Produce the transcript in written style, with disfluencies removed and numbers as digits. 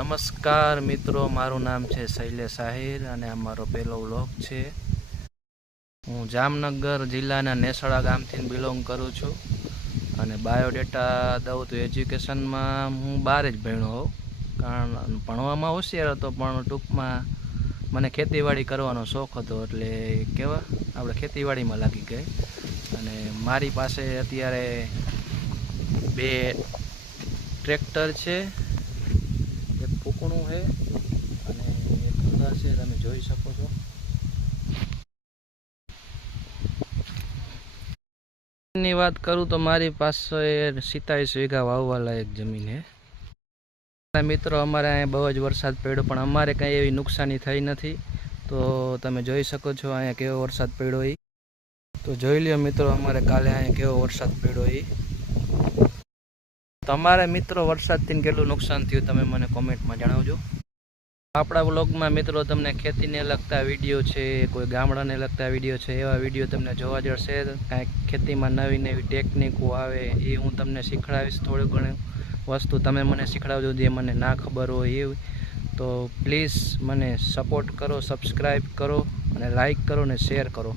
નમસ્કાર મિત્રો, મારું નામ છે શૈલેષ આહિર અને આ મારો પહેલો વ્લોગ છે. હું જામનગર જિલ્લાના નેસડા ગામથી બિલોંગ કરું છું અને બાયોડેટા દઉં તો એજ્યુકેશનમાં હું 12 જ ભણ્યો હોઉં. કારણ ભણવામાં હોશિયાર હતો, પણ ટૂંકમાં મને ખેતીવાડી કરવાનો શોખ હતો, એટલે કેવા આપણે ખેતીવાડીમાં લાગી ગઈ. અને મારી પાસે અત્યારે 2 ટ્રેક્ટર છે, એક ફૂકણું છે અને એક હળદર છે, તમે જોઈ શકો છો. ની વાત કરું તો મારી પાસે 27 વીઘા વાવવા લાયક જમીન છે. મિત્રો, અમારે અહીંયા બહુ જ વરસાદ પડ્યો, પણ અમારે કંઈ એવી નુકસાની થઈ નથી. તો તમે જોઈ શકો છો અહીંયા કેવો વરસાદ પડ્યો એ. તો જોઈ લ્યો મિત્રો, અમારે કાલે અહીંયા કેવો વરસાદ પડ્યો એ. તમારે મિત્રો વરસાદથી કેટલું નુકસાન થયું તમે મને કોમેન્ટમાં જણાવજો. આપણા વ્લોગમાં મિત્રો તમને ખેતીને લગતા વિડીયો છે, કોઈ ગામડાને લગતા વિડીયો છે, એવા વિડીયો તમને જોવા જશે. કાંઈક ખેતીમાં નવી નવી ટેકનિકો આવે એ હું તમને શીખડાવીશ. થોડું ઘણું વસ્તુ તમે મને શીખડાવજો જે મને ના ખબર હોય એવી. તો પ્લીઝ મને સપોર્ટ કરો, સબસ્ક્રાઈબ કરો અને લાઈક કરો અને શેર કરો.